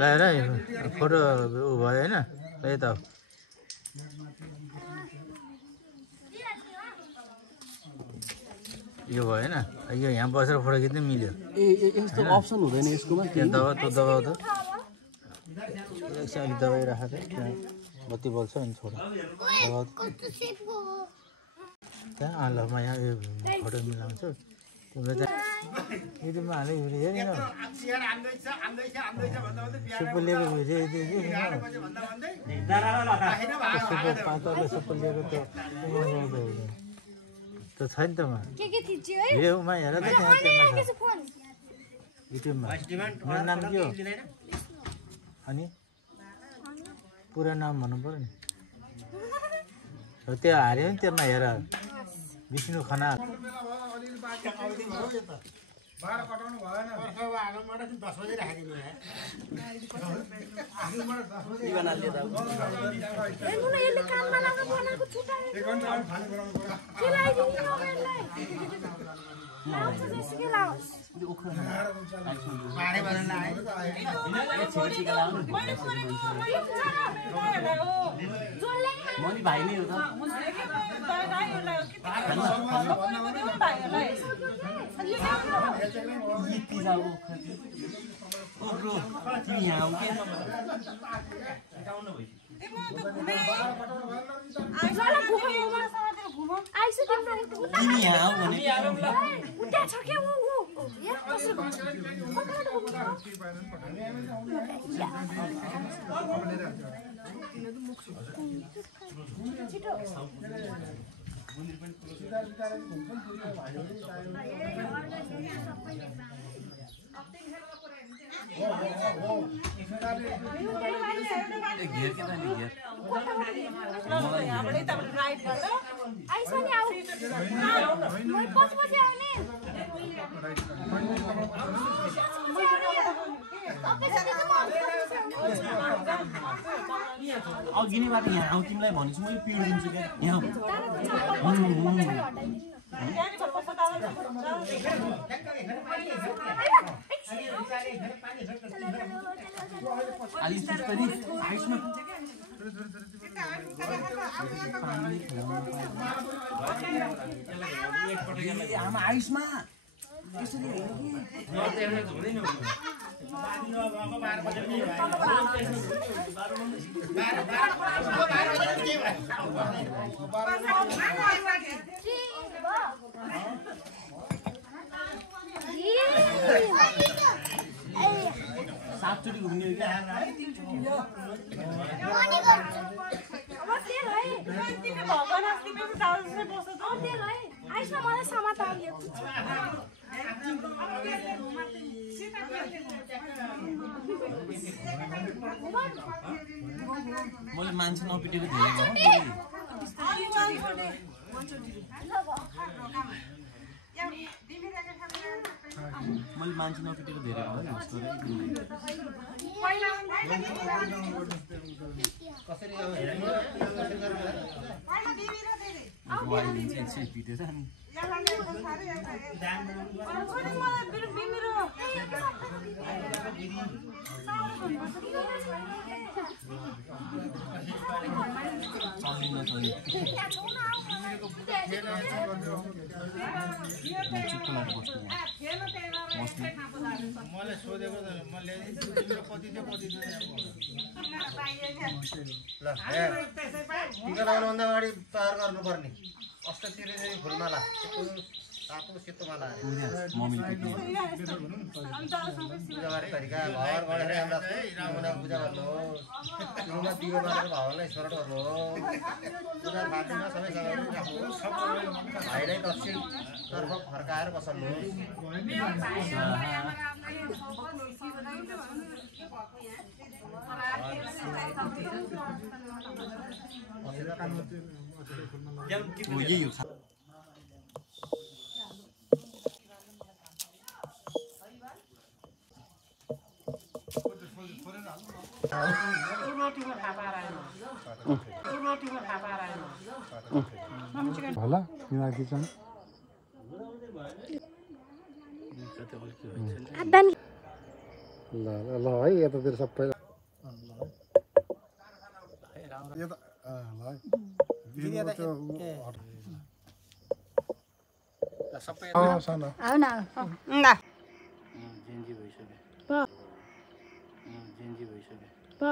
लाएर फोटो उ भयो होइन त्यही त यो भयो होइन यो यहाँ बसेर फोटो खिच्नु मिल्यो यस्तो अप्सन हुँदैन यसकोमा दबाउ त दबाउ त अलिक दबाई राख त त्यहाँ बत्ती बल्छ अनि छोड दबाउ त्यहाँ ल म यहाँ यो फोटो मिलाउँछु तिम्रो चाहिँ युट्युबमा हाल्ने भिडियो हेरेन सुप्पो लिएको भिडियो सुप्पो लिएको त छैन त भिडियोमा हेर त त्यहाँ युट्युबमा मेरो नाम के हो अनि पुरा नाम भन्नु पऱ्यो नि त्यो हार्यो नि त्यसमा हेर विष्णु खनाल बाह्र कटाउनु भएन आगमबाट 10 बजे राखिदिनु है यसले काममा लगाएको बनाएको छुटायो एक घण्टा खाली बनाउनु पर्यो केलाइदिनु नमेलाई के लाओस् बारे बदन लाए मनी भाइ नै हो त ब्रो तिमी यहाँ आऊ के तिमी यहाँ आऊ भने घेर के तानी घेर मलाई यहाँबाट त राइटबाट आइस नि आऊ म 5 बजे आउने अघि नै बाटो यहाँ आऊ तिमीलाई भनेछु मैले पिड दिन्छु के यहाँ आइस पनि आइसमा आमा आइसमा त्यसरी सातचोटि घुम्ने हो क्या मैले मान्छे नपिटेको धेरै मैले मान्छे नपिटेको धेरै भयो पिटेर अनि मलाई सोधेको त मैले तिम्रो कति ल टिका लगाउनुभन्दा अगाडि तयार गर्नुपर्ने अस्ट्रेलिया चाहिँ फुलमाला तातो सेतो माला पूजाबारे तरिका घर गएर एउटा पूजा गर्नु तिमीमा दिगो बारेर भावनालाई स्मरण गर्नु पूजा बाँधिमा सबै जग्गाहरू राख्नु भाइलाई दक्षिणतर्फ फर्काएर बसाल्नु यही हो होला निराकी चाहिँ ल ल है यतातिर सबै ल सबै सानो आउन ल जेन्जी भइसक्यो प जेन्जी भइसक्यो प